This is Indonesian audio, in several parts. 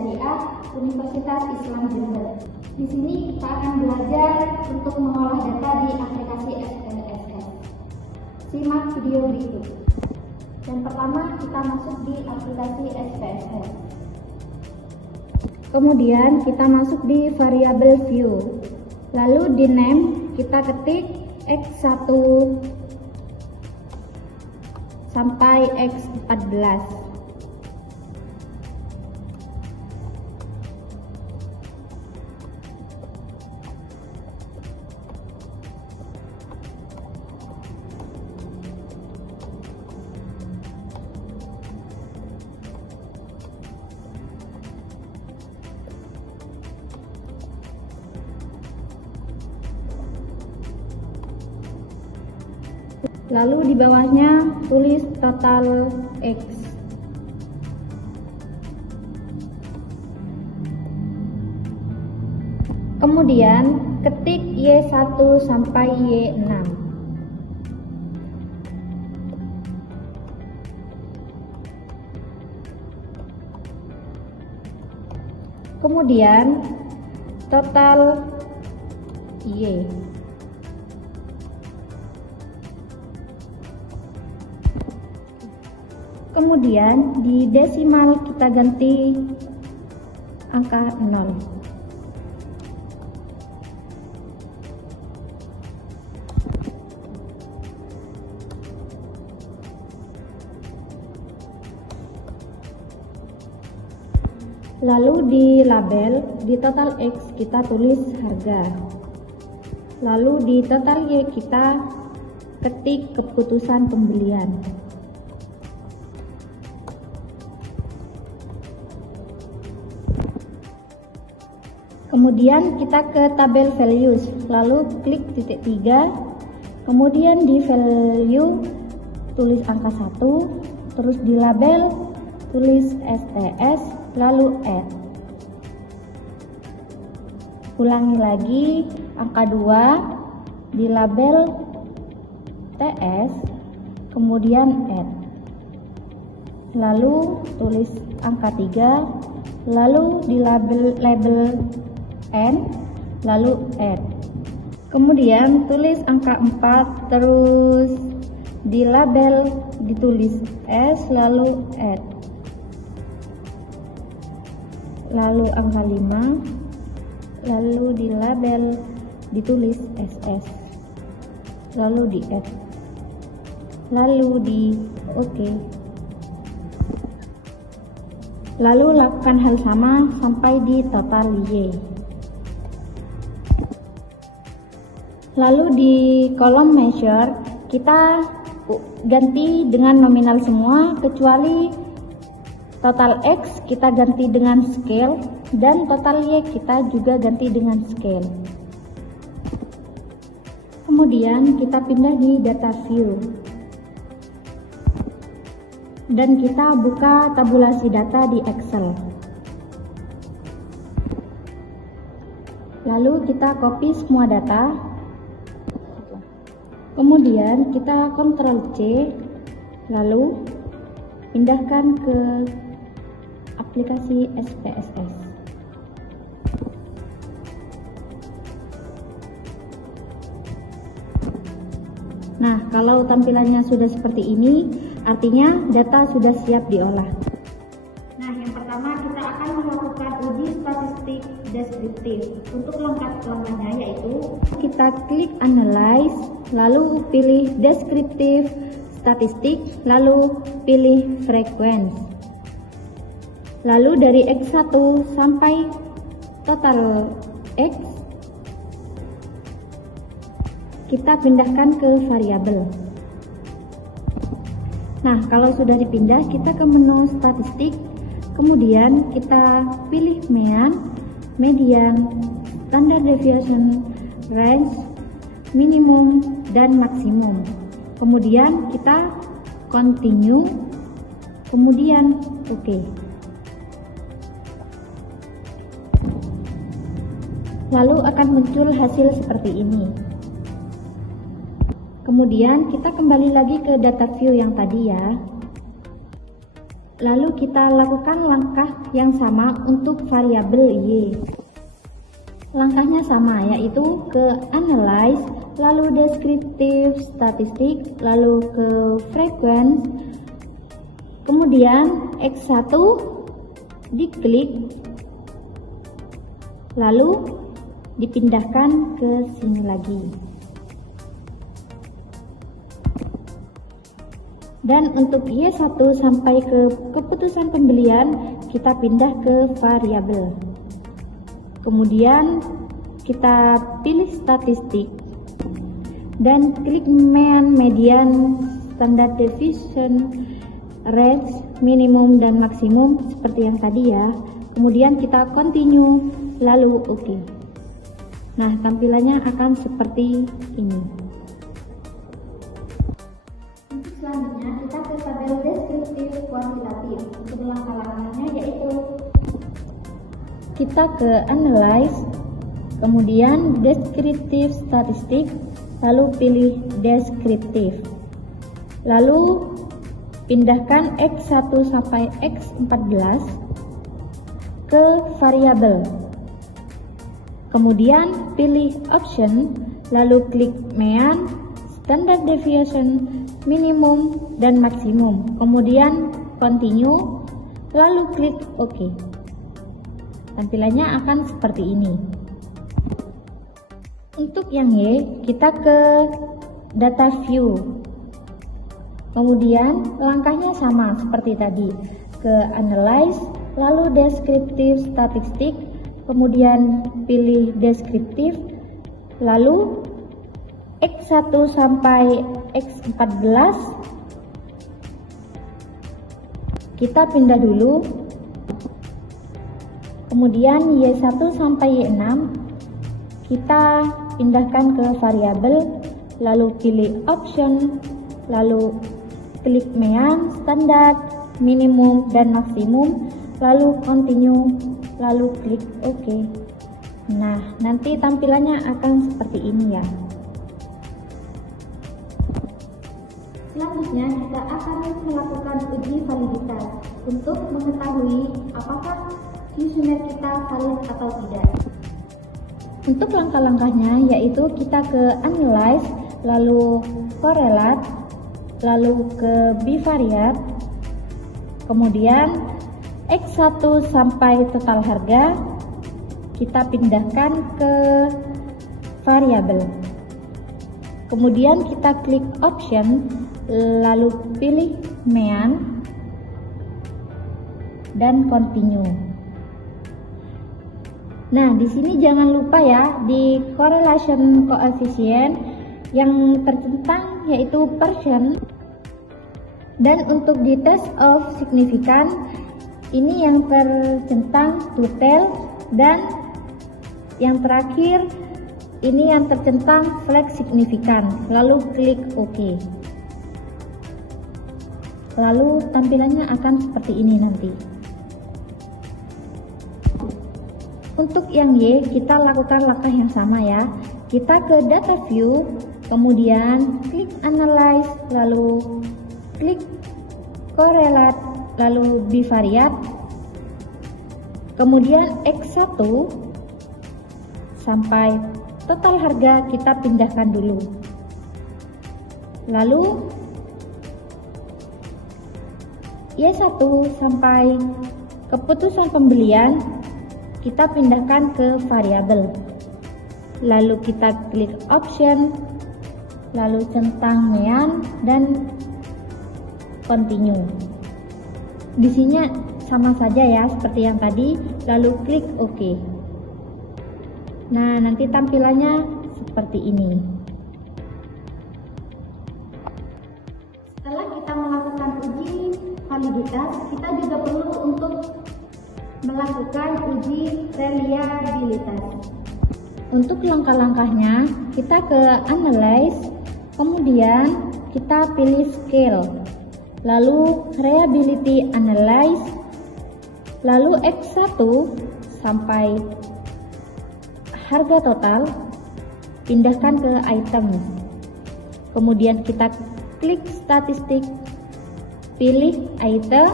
Syariah Universitas Islam Jember. Di sini kita akan belajar untuk mengolah data di aplikasi SPSS. Simak video berikut. Yang pertama, kita masuk di aplikasi SPSS. Kemudian kita masuk di variable view. Lalu di name kita ketik X1 sampai X14. Lalu di bawahnya tulis total X. Kemudian ketik Y1 sampai Y6. Kemudian total Y. Kemudian di desimal kita ganti angka 0. Lalu di label, di total X kita tulis harga. Lalu di total Y kita ketik keputusan pembelian. Kemudian kita ke tabel values, lalu klik titik 3, kemudian di value tulis angka 1, terus di label tulis STS, lalu add. Ulangi lagi angka 2, di label TS, kemudian add. Lalu tulis angka 3, lalu di label N, lalu add. Kemudian tulis angka 4, terus di label ditulis S, lalu add. Lalu angka 5, lalu di label ditulis SS, lalu di add, lalu di OK. Lalu lakukan hal sama sampai di total Y. Lalu di kolom measure kita ganti dengan nominal semua kecuali total X kita ganti dengan scale dan total Y kita juga ganti dengan scale. Kemudian kita pindah di data view dan kita buka tabulasi data di Excel. Lalu kita copy semua data. Kemudian kita Ctrl C, lalu pindahkan ke aplikasi SPSS. Nah, kalau tampilannya sudah seperti ini, artinya data sudah siap diolah. Nah, yang pertama kita akan melakukan uji statistik deskriptif. Untuk langkah-langkahnya yaitu kita klik Analyze, lalu pilih Deskriptif Statistik, lalu pilih Frequency. Lalu dari X1 sampai total X kita pindahkan ke variabel. Nah, kalau sudah dipindah, kita ke menu statistik, kemudian kita pilih mean, median, standard deviation, range, minimum, dan maksimum. Kemudian kita continue, kemudian OK. Lalu akan muncul hasil seperti ini. Kemudian kita kembali lagi ke data view yang tadi ya. Lalu kita lakukan langkah yang sama untuk variabel Y. Langkahnya sama, yaitu ke analyze, lalu descriptive statistik, lalu ke frequency, kemudian X1 diklik, lalu dipindahkan ke sini lagi. Dan untuk Y1 sampai ke keputusan pembelian, kita pindah ke variabel. Kemudian kita pilih statistik dan klik median, standard deviation, range, minimum dan maksimum seperti yang tadi ya. Kemudian kita continue, lalu oke. Nah, tampilannya akan seperti ini. Selanjutnya kita ke tabel deskriptif kuantitatif. Untuk langkah-langkahnya yaitu kita ke analyze, kemudian deskriptif statistik, lalu pilih deskriptif, lalu pindahkan X1 sampai X14 ke variabel, kemudian pilih option, lalu klik mean, standard deviation, minimum dan maksimum, kemudian continue, lalu klik OK. Tampilannya akan seperti ini. Untuk yang Y, kita ke data view, kemudian langkahnya sama seperti tadi, ke analyze, lalu deskriptif statistik, kemudian pilih deskriptif, lalu X1 sampai X14 kita pindah dulu, kemudian Y1 sampai Y6 kita pindahkan ke variabel, lalu pilih option, lalu klik mean, standar, minimum dan maksimum, lalu continue, lalu klik OK. Nah, nanti tampilannya akan seperti ini ya. Selanjutnya kita akan melakukan uji validitas untuk mengetahui apakah kuesioner kita valid atau tidak. Untuk langkah-langkahnya yaitu kita ke analyze, lalu correlate, lalu ke bivariate, kemudian X1 sampai total harga kita pindahkan ke variabel. Kemudian kita klik option, lalu pilih mean dan continue. Nah, di sini jangan lupa ya, di correlation coefficient yang tercentang yaitu percent, dan untuk di test of significance ini yang tercentang total, dan yang terakhir ini yang tercentang flag signifikan, lalu klik OK. Lalu tampilannya akan seperti ini nanti. Untuk yang Y, kita lakukan langkah yang sama ya. Kita ke data view, kemudian klik analyze, lalu klik correlate, lalu bivariate, kemudian X1 sampai total harga kita pindahkan dulu, lalu Y1 sampai keputusan pembelian kita pindahkan ke variabel, lalu kita klik option, lalu centang mean dan continue. Di sini sama saja ya seperti yang tadi, lalu klik OK. Nah, nanti tampilannya seperti ini. Setelah kita melakukan uji validitas, kita juga perlu untuk melakukan uji reliabilitas. Untuk langkah-langkahnya, kita ke analyze, kemudian kita pilih scale, lalu reliability analyze, lalu X1 sampai harga total pindahkan ke item, kemudian kita klik statistik, pilih item,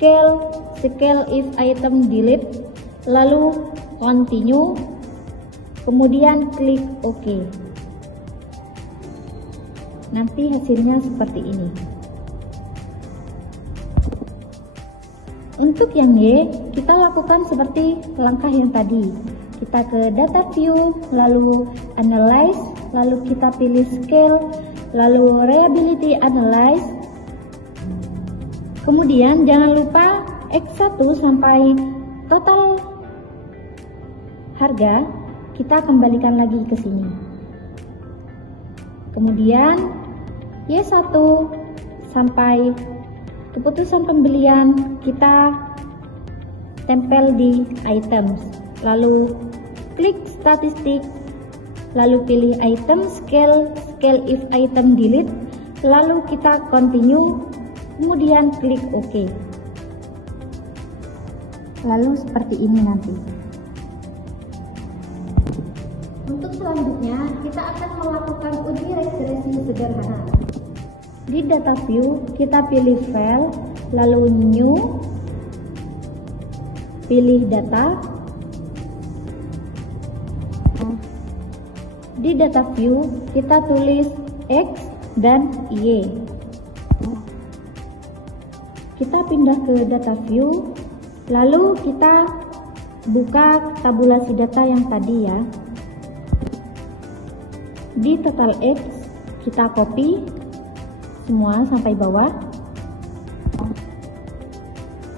scale if item delete, lalu continue, kemudian klik OK. Nanti hasilnya seperti ini. Untuk yang Y, kita lakukan seperti langkah yang tadi. Kita ke data view, lalu analyze, lalu kita pilih scale, lalu reliability analyze. Kemudian jangan lupa X1 sampai total harga, kita kembalikan lagi ke sini. Kemudian Y1 sampai keputusan pembelian kita tempel di items, lalu klik statistik, lalu pilih item scale if item delete, lalu kita continue, kemudian klik OK. Lalu seperti ini nanti. Untuk selanjutnya kita akan melakukan uji regresi sederhana. Di data view kita pilih file, lalu new, pilih data. Di data view kita tulis X dan Y. Kita pindah ke data view, lalu kita buka tabulasi data yang tadi ya. Di total X kita copy semua sampai bawah.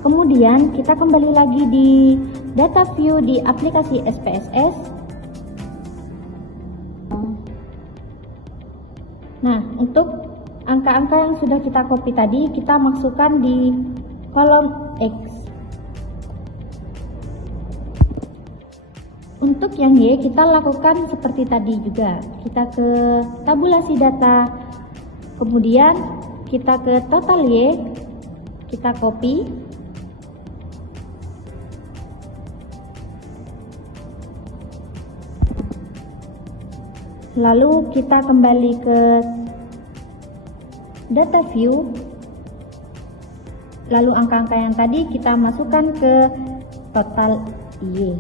Kemudian kita kembali lagi di data view di aplikasi SPSS. Nah, untuk angka-angka yang sudah kita copy tadi kita masukkan di kolom X. Untuk yang Y kita lakukan seperti tadi juga. Kita ke tabulasi data, kemudian kita ke total Y, kita copy, lalu kita kembali ke data view, lalu angka-angka yang tadi kita masukkan ke total Y.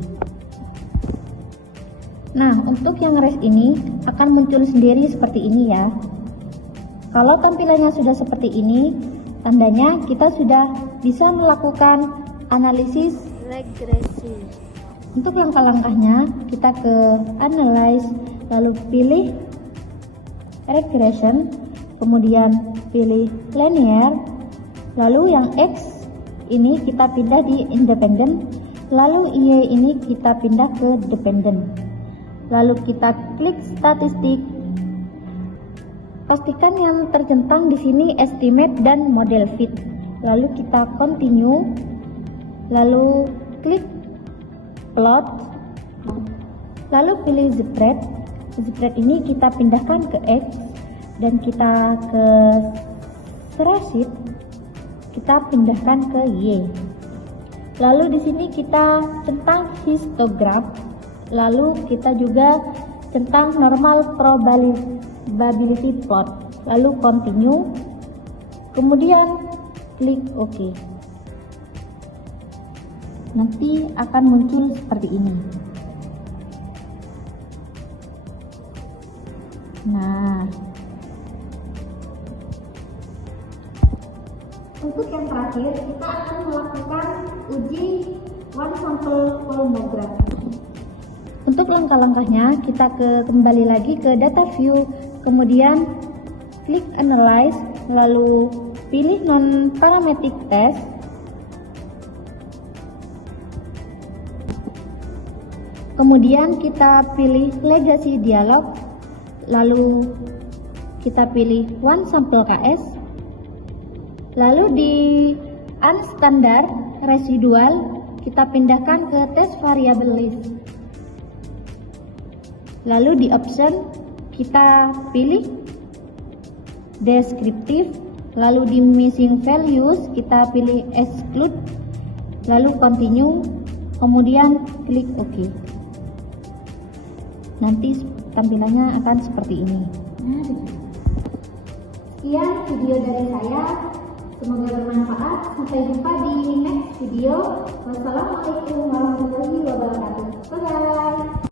Nah, untuk yang rest ini akan muncul sendiri seperti ini ya. Kalau tampilannya sudah seperti ini, tandanya kita sudah bisa melakukan analisis regresi. Untuk langkah-langkahnya, kita ke analyze, lalu pilih regression, kemudian pilih linear, lalu yang X ini kita pindah di independent, lalu Y ini kita pindah ke dependent. Lalu kita klik statistik. Pastikan yang tercentang di sini estimate dan model fit. Lalu kita continue. Lalu klik plot. Lalu pilih spread. Spread ini kita pindahkan ke X dan kita ke spreadsheet. Kita pindahkan ke Y. Lalu di sini kita centang histogram. Lalu kita juga centang normal probability plot, lalu continue, kemudian klik OK. Nanti akan muncul seperti ini. Nah, untuk yang terakhir kita akan melakukan uji one sample holograph. Untuk langkah-langkahnya kita kembali lagi ke data view, kemudian klik analyze, lalu pilih non parametric test, kemudian kita pilih legacy dialog, lalu kita pilih one sample KS, lalu di unstandard residual kita pindahkan ke test variable list. Lalu di option kita pilih descriptive, lalu di missing values kita pilih exclude, lalu continue, kemudian klik OK. Nanti tampilannya akan seperti ini. Sekian video dari saya. Semoga bermanfaat. Sampai jumpa di next video. Wassalamualaikum warahmatullahi wabarakatuh. Bye-bye.